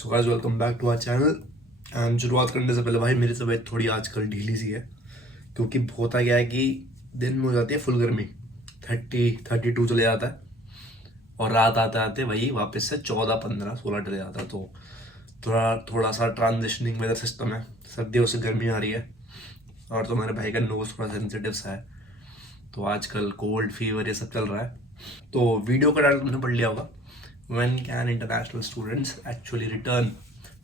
So guys welcome back to our channel. And शुरुआत करने से पहले भाई मेरी तबीयत थोड़ी आजकल ढीली सी है, क्योंकि होता क्या है कि दिन में हो जाती है फुल गर्मी, 30-32 चले जाता है, और रात आते आते वही वापस से 14-15-16 चले जाता है। तो थोड़ा थोड़ा सा ट्रांजिशनिंग वेदर सिस्टम है, सर्दियों से गर्मी आ रही है, और तुम्हारे भाई का नोज थोड़ा सेंसिटिव सा है, तो आजकल कोल्ड फीवर ये सब चल रहा है। तो वीडियो का टाइटल तुमने पढ़ लिया होगा, when can international students actually return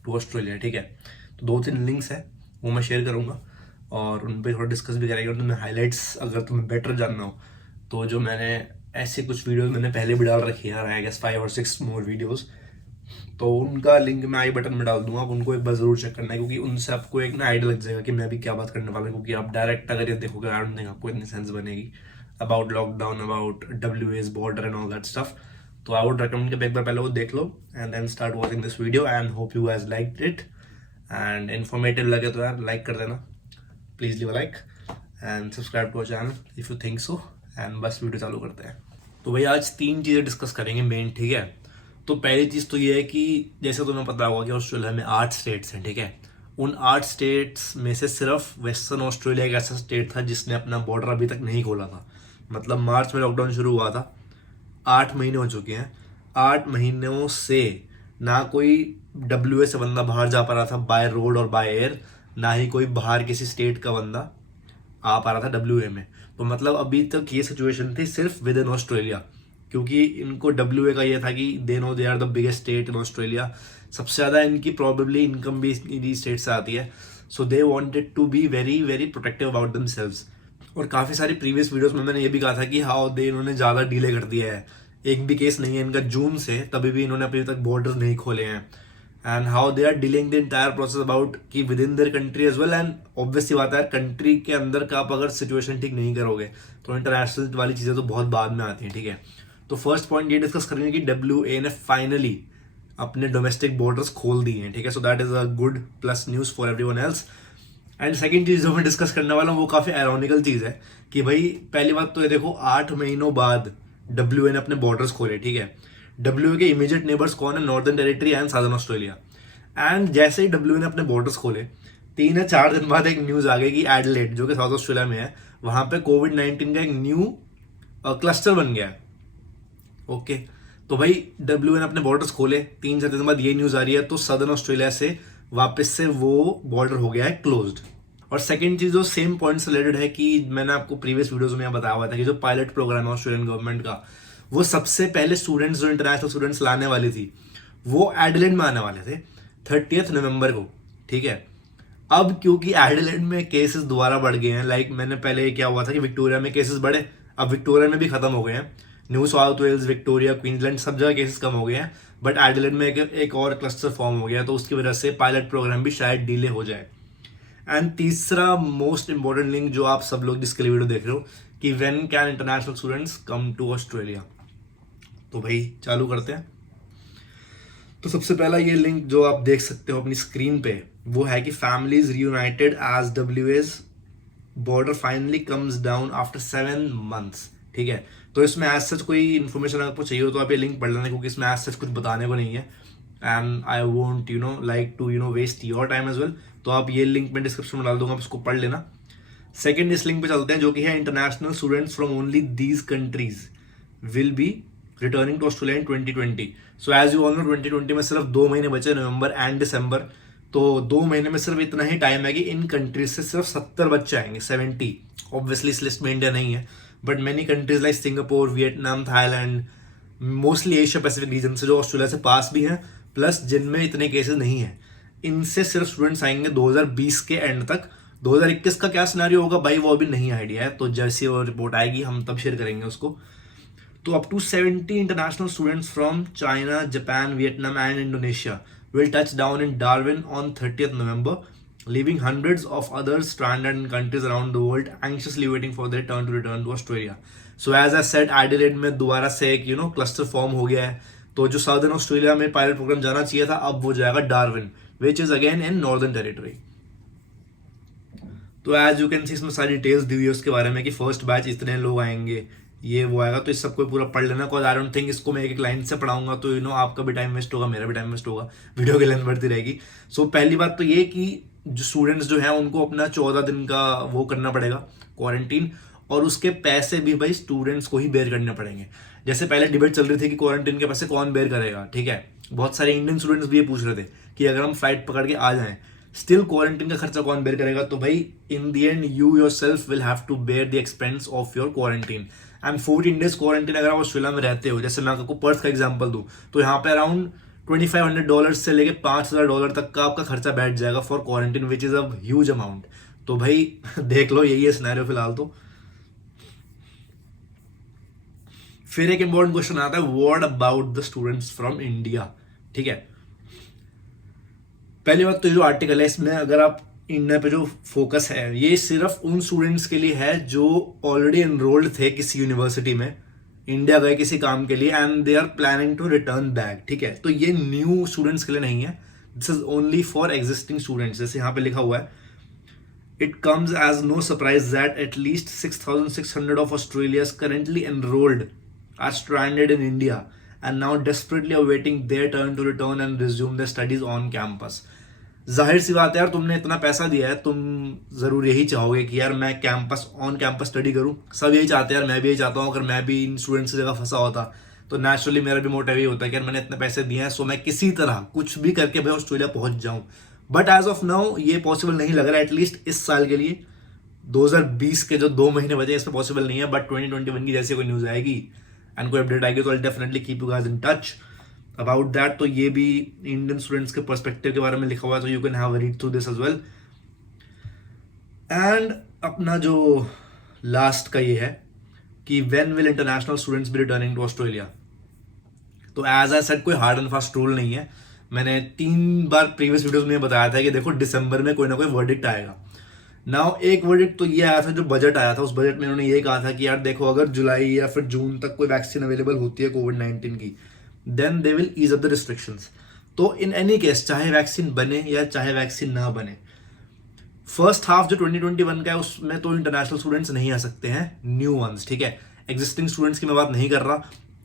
to Australia. ठीक है, तो 2-3 लिंक्स है वो मैं शेयर करूँगा और उन पर थोड़ा डिस्कस भी करेंगे। और तुम्हें हाईलाइट्स अगर तुम्हें बेटर जानना हो तो जो मैंने ऐसे कुछ वीडियोस मैंने पहले भी डाल रखी है, आई गेस 5 और 6 मोर वीडियोस, तो उनका लिंक मैं आई बटन में डाल दूंगा। आप उनको एक बार जरूर चेक करना है, क्योंकि उनसे आपको एक ना आइडिया लग जाएगा कि मैं भी क्या बात करने वाला हूँ। क्योंकि आप डायरेक्ट अगर ये देखोगे आई डोंट थिंक आपको इतनी सेंस बनेगी about lockdown, about WA's border and all that stuff. तो आई वुड रिकमेंड कि एक बार पहले वो देख लो and then start watching this video and hope you guys liked it. And informative लगे तो यार लाइक कर देना, please leave a like and subscribe to our channel if you think so. And बस वीडियो चालू करते हैं। तो भाई आज 3 चीज़ें डिस्कस करेंगे मेन, ठीक है। तो पहली चीज़ तो ये है कि जैसे तुम्हें पता होगा कि ऑस्ट्रेलिया में 8 स्टेट्स हैं, ठीक है। उन 8 स्टेट्स में से सिर्फ वेस्टर्न ऑस्ट्रेलिया एक ऐसा स्टेट था जिसने अपना बॉर्डर अभी तक नहीं खोला था। मतलब मार्च में लॉकडाउन शुरू हुआ था, 8 महीने हो चुके हैं। 8 महीनों से ना कोई WA से बंदा बाहर जा पा रहा था बाय रोड और बाय एयर, ना ही कोई बाहर किसी स्टेट का बंदा आ पा रहा था WA में। तो मतलब अभी तक ये सिचुएशन थी सिर्फ विद इन ऑस्ट्रेलिया, क्योंकि इनको WA का ये था कि they know they are the biggest state in Australia, सबसे ज़्यादा इनकी प्रॉबेबली इनकम भी इन्हीं स्टेट से आती है। So they wanted to be very very protective about themselves. और काफ़ी सारी प्रीवियस वीडियोस में मैंने ये भी कहा था कि हाउ दे इन्होंने ज़्यादा डिले कर दिया है। एक भी केस नहीं है इनका जून से, तभी भी इन्होंने अभी तक बॉर्डर नहीं खोले हैं। And how they are dealing the entire process about कि within their country as well. And obviously बात है, कंट्री के अंदर का आप अगर सिचुएशन ठीक नहीं करोगे तो इंटरनेशनल वाली चीज़ें तो बहुत बाद में आती हैं, ठीक है। तो फर्स्ट पॉइंट ये डिस्कस करेंगे कि WA ने फाइनली अपने डोमेस्टिक बॉर्डर्स खोल दिए हैं, ठीक है। So that is a good plus news for everyone else. And second चीज़ जो मैं डिस्कस करने वाला हूँ वो काफ़ी आयरॉनिकल चीज़ है कि भाई पहली बात तो ये देखो, 8 महीनों बाद WA ने अपने बॉर्डर्स खोले, ठीक है। WA के इमीडिएट नेबर्स कौन है? Northern territory and southern Australia. And जैसे ही WA ने अपने बॉर्डर्स खोले, 3 या 4 दिन बाद एक न्यूज़ आ गई कि एडिलेड जो कि साउथ ऑस्ट्रेलिया में है, वहाँ पे कोविड-19 का एक न्यू क्लस्टर बन गया है। ओके, तो भाई WA ने अपने बॉर्डर्स खोले, 3-4 दिन बाद ये न्यूज़ आ रही है, तो सदर्न ऑस्ट्रेलिया से वापस से वो बॉर्डर हो गया है क्लोज्ड। और सेकंड चीज़ जो सेम पॉइंट से रिलेटेड है कि मैंने आपको प्रीवियस वीडियोस में बताया हुआ था कि जो पायलट प्रोग्राम है ऑस्ट्रेलियन गवर्नमेंट का, वो सबसे पहले स्टूडेंट्स जो इंटरनेशनल स्टूडेंट्स लाने वाली थी वो एडिलेड में आने वाले थे 30 नवंबर को, ठीक है। अब क्योंकि एडिलेड में केसेस दोबारा बढ़ गए हैं, लाइक मैंने पहले क्या हुआ था कि विक्टोरिया में केसेस बढ़े, अब विक्टोरिया में भी खत्म हो गए हैं। New South Wales, Victoria, Queensland सब जगह केसेस कम हो गए हैं, बट एडिलेड में एक और क्लस्टर फॉर्म हो गया, तो उसकी वजह से पायलट प्रोग्राम भी शायद डिले हो जाए। एंड तीसरा मोस्ट इंपॉर्टेंट लिंक जो आप सब लोग जिसके लिए वीडियो देख रहे हो कि when can international students come to Australia. तो भाई चालू करते हैं। तो सबसे पहला ये लिंक जो आप देख सकते हो अपनी स्क्रीन पे, वो है कि families reunited as WA's border finally comes down after 7 months, ठीक है। तो इसमें एज सच कोई इन्फॉर्मेशन आपको चाहिए हो तो आप ये लिंक पढ़ लेना, क्योंकि इसमें एज सच कुछ बताने को नहीं है। And I won't like to waste your time as well. तो आप ये लिंक मैं डिस्क्रिप्शन में डाल दूंगा, आप उसको पढ़ लेना। सेकेंड इस लिंक पे चलते हैं जो कि है international students from only these countries will be returning to Australia in 2020। So as you all know 2020 में सिर्फ 2 महीने बचे, नवंबर एंड दिसंबर। तो 2 महीने में सिर्फ इतना ही टाइम है कि इन कंट्रीज से सिर्फ 70 बच्चे आएंगे, 70। ऑब्वियसली इस लिस्ट में इंडिया नहीं है, but many countries like Singapore, Vietnam, Thailand, mostly Asia Pacific region से जो ऑस्ट्रेलिया से पास भी हैं, प्लस जिनमें इतने केसेस नहीं हैं, इनसे सिर्फ स्टूडेंट्स आएंगे 2020 के एंड तक। 2021 का क्या सिनेरियो होगा भाई वो अभी नहीं आइडिया है, तो जैसी वो रिपोर्ट आएगी हम तब शेयर करेंगे उसको। तो up to 70 international students from China, Japan, Vietnam and Indonesia will touch down in Darwin on 30th November, leaving hundreds of others stranded in countries around the world anxiously waiting for their turn to return to Australia. So as I said, Adelaide में दोबारा से एक cluster form हो गया है, तो जो southern Australia में पायलट प्रोग्राम जाना चाहिए था अब वो जाएगा Darwin, which is again in northern territory. तो एज यू कैन सी इसमें सारी डिटेल्स दी हुई है उसके बारे में कि फर्स्ट बैच इतने लोग आएंगे, ये वो आएगा, तो इस सबको पूरा पढ़ लेना। कॉज आई डोंट थिंक इसको मैं एक एक लाइन से पढ़ाऊंगा तो आपका भी टाइम वेस्ट होगा, मेरा भी टाइम वेस्ट होगा, वीडियो की लेंथ बढ़ती रहेगी। सो पहली बात तो ये कि जो स्टूडेंट्स जो हैं उनको अपना 14 दिन का वो करना पड़ेगा क्वारंटीन, और उसके पैसे भी भाई स्टूडेंट्स को ही बेयर करने पड़ेंगे। जैसे पहले डिबेट चल रही थी कि क्वारंटीन के पैसे कौन बेयर करेगा, ठीक है, बहुत सारे इंडियन स्टूडेंट्स भी ये पूछ रहे थे कि अगर हम फ्लाइट पकड़ के आ जाएं स्टिल क्वारंटीन का खर्चा कौन बेयर करेगा। तो भाई in the end you yourself will have to bear the expense of your quarantine. And 14 days quarantine अगर आप ऑस्ट्रेलिया में रहते हो, जैसे मैं आपको पर्थ का एग्जांपल दूं, तो यहाँ पे अराउंड $2500 से लेके $5000 तक का आपका खर्चा बैठ जाएगा for quarantine, which is a huge amount. तो भाई देख लो, यही है सिनेरियो फिलहाल तो। फिर एक इंपॉर्टेंट क्वेश्चन आता है, what about the students from India, ठीक है। पहली बात तो जो आर्टिकल है इसमें अगर आप इंडिया पे जो फोकस है ये सिर्फ उन स्टूडेंट्स के लिए है जो ऑलरेडी एनरोल्ड थे किसी यूनिवर्सिटी में, इंडिया गए किसी काम के लिए and they are planning to return back, ठीक है। तो ये न्यू स्टूडेंट्स के लिए नहीं है, this is only for existing students. जैसे यहाँ पे लिखा हुआ है, it comes as no surprise that at least 6600 of Australia's currently enrolled are stranded in India and now desperately awaiting their turn to return and resume their studies on campus. जाहिर सी बात है यार, तुमने इतना पैसा दिया है, तुम जरूर यही चाहोगे कि यार मैं कैंपस ऑन कैंपस स्टडी करूं। सब यही चाहते हैं यार, मैं भी यही चाहता हूं। अगर मैं भी इन स्टूडेंट्स की जगह फंसा होता तो नेचुरली मेरा भी मोटिव यही होता है कि यार मैंने इतने पैसे दिए हैं, सो मैं किसी तरह कुछ भी करके भाई ऑस्ट्रेलिया पहुंच जाऊं। बट एज ऑफ नाउ ये पॉसिबल नहीं लग रहा है, एटलीस्ट इस साल के लिए। 2020 के जो 2 महीने बचे इसमें पॉसिबल नहीं है, बट 2021 की जैसे कोई न्यूज आएगी एंड कोई अपडेट आएगी तो I definitely keep you guys in touch about that. तो ये भी इंडियन स्टूडेंट्स के पर्सपेक्टिव के बारे में लिखा हुआ है, तो you can have a read through this as well. And अपना जो लास्ट का ये है कि when will international students be returning to Australia. तो एज आई सेड कोई हार्ड एंड फास्ट रूल नहीं है। मैंने 3 बार प्रीवियस वीडियोस में बताया था कि देखो दिसंबर में कोई ना कोई वर्डिक्ट आएगा। नाउ एक वर्डिक्ट तो ये आया था, जो बजट आया था उस बजट में उन्होंने ये कहा था कि यार देखो अगर जुलाई या फिर जून तक कोई वैक्सीन अवेलेबल होती है कोविड-19 की, then they will ease up the restrictions. तो इन एनी केस चाहे वैक्सीन बने या चाहे वैक्सीन ना बने, फर्स्ट हाफ जो 2021 का है उसमें तो इंटरनेशनल स्टूडेंट्स नहीं आ सकते हैं, न्यू वंस, ठीक है। एग्जिस्टिंग स्टूडेंट्स की मैं बात नहीं कर रहा,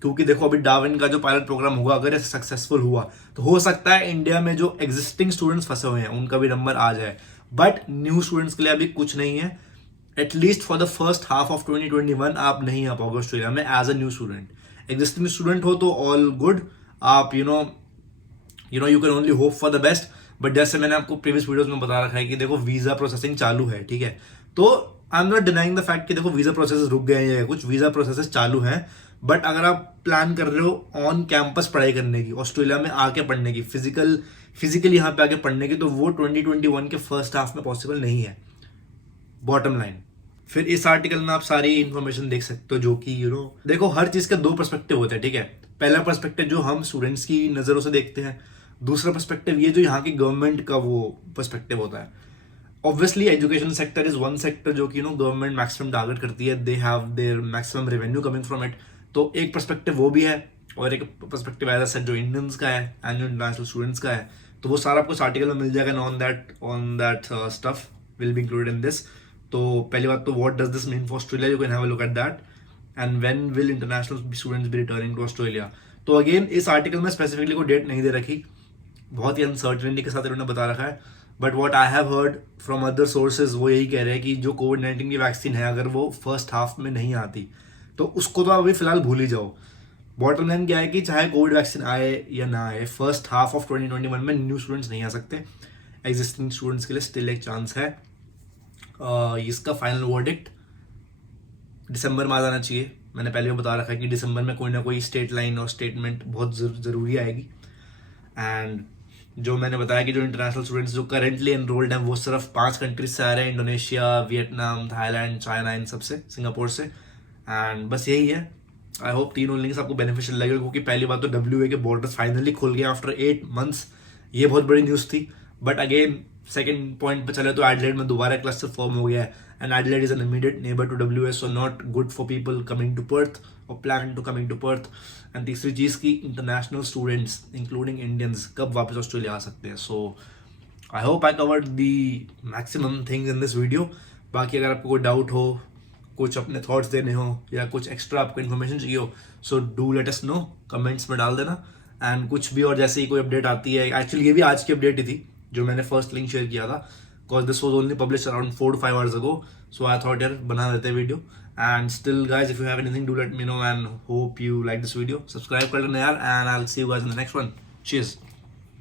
क्योंकि देखो अभी डार्विन का जो पायलट प्रोग्राम होगा अगर ये सक्सेसफुल हुआ तो हो सकता है इंडिया में जो एग्जिस्टिंग स्टूडेंट्स फंसे हुए हैं उनका भी नंबर आ जाए। बट न्यू स्टूडेंट्स के लिए अभी कुछ नहीं है, at least for the first half of 2021 आप नहीं आ पाओगे ऑस्ट्रेलिया में as a new student. Existing student हो तो ऑल गुड, आप you can only hope for the best. But जैसे मैंने आपको प्रीवियस वीडियोस में बता रखा है कि देखो वीजा प्रोसेसिंग चालू है, ठीक है। तो I am not denying the fact कि देखो वीजा प्रोसेस रुक गए हैं या कुछ, वीजा प्रोसेस चालू हैं। बट अगर आप प्लान कर रहे हो ऑन कैंपस पढ़ाई करने की, ऑस्ट्रेलिया में आके पढ़ने की, फिजिकली यहाँ पे आके पढ़ने की, तो वो 2021 के फर्स्ट हाफ में पॉसिबल नहीं है, बॉटम लाइन। फिर इस आर्टिकल में आप सारी इंफॉर्मेशन देख सकते हो, जो कि देखो हर चीज के 2 पर्सपेक्टिव होते हैं, ठीक है। पहला पर्सपेक्टिव जो हम स्टूडेंट्स की नजरों से देखते हैं, दूसरा पर्सपेक्टिव ये जो यहाँ की गवर्नमेंट का वो पर्सपेक्टिव होता है। Obviously education sector is one sector जो कि गवर्नमेंट मैक्सिमम टारगेट करती है, they have their maximum revenue coming from it. तो एक पर्सपेक्टिव वो भी है, और एक पर्सपेक्टिव एज सेट जो इंडियंस का है एंड जो इंटरनेशनल स्टूडेंट्स का है। तो वो सारा आपको इस आर्टिकल में मिल जाएगा, on that stuff will be included in this. तो पहली बात तो what does this mean for Australia, you can have a look at that. And when will international students be returning to Australia. तो again इस article में specifically कोई date नहीं दे रखी, बहुत ही अनसर्टेनिटी के साथ इन्होंने बता रखा है। But what I have heard from other sources वो यही कह रहे हैं कि जो कोविड-19 की वैक्सीन है अगर वो फर्स्ट हाफ में नहीं आती तो उसको तो अभी फिलहाल भूल ही जाओ। बॉटम लाइन क्या है कि चाहे कोविड वैक्सीन आए या ना आए, फर्स्ट हाफ ऑफ 2021 में न्यू स्टूडेंट्स नहीं आ सकते। एग्जिस्टिंग स्टूडेंट्स के लिए स्टिल एक चांस है। इसका फाइनल वर्डिक्ट दिसंबर में आ जाना चाहिए। मैंने पहले भी बता रखा है कि दिसंबर में कोई ना कोई स्टेट लाइन और स्टेटमेंट बहुत ज़रूरी आएगी। एंड जो मैंने बताया कि जो इंटरनेशनल स्टूडेंट्स जो करेंटली एनरोल्ड हैं वो सिर्फ 5 कंट्रीज से आ रहे हैं, इंडोनेशिया, वियतनाम, थाईलैंड, चाइना, इन सबसे, सिंगापुर से। एंड बस यही है। आई होप तीनों लिंक्स आपको बेनिफिशियल लगेगा, क्योंकि पहली बात तो WA के बॉर्डर्स फाइनली खुल गए आफ्टर 8 months। ये बहुत बड़ी न्यूज़ थी। बट अगेन सेकेंड पॉइंट पे चले तो एडिलेड में दोबारा क्लस्टर फॉर्म हो गया है, and Adelaide is an immediate neighbour to WA, so not good for people coming to Perth और planning to coming to Perth. And तीसरी चीज़ की इंटरनेशनल स्टूडेंट्स इंक्लूडिंग इंडियंस कब वापस ऑस्ट्रेलिया आ सकते हैं। So I hope I covered the maximum things in this video. बाकी अगर आपको कोई डाउट हो, कुछ अपने थॉट्स देने हो या कुछ एक्स्ट्रा आपको इन्फॉर्मेशन चाहिए हो, so do let us know, comments में डाल देना। एंड कुछ भी और जैसे ही कोई अपडेट आती है, एक्चुअली ये भी आज की अपडेट ही थी जो मैंने फर्स्ट लिंक शेयर किया था, because this was only publish around 4 to 5 hours ago, so I thought यार बना देते video. And still guys, if you have anything do let me know and hope you like this video. Subscribe कर लेना यार, and I will see you guys in the next one. Cheers.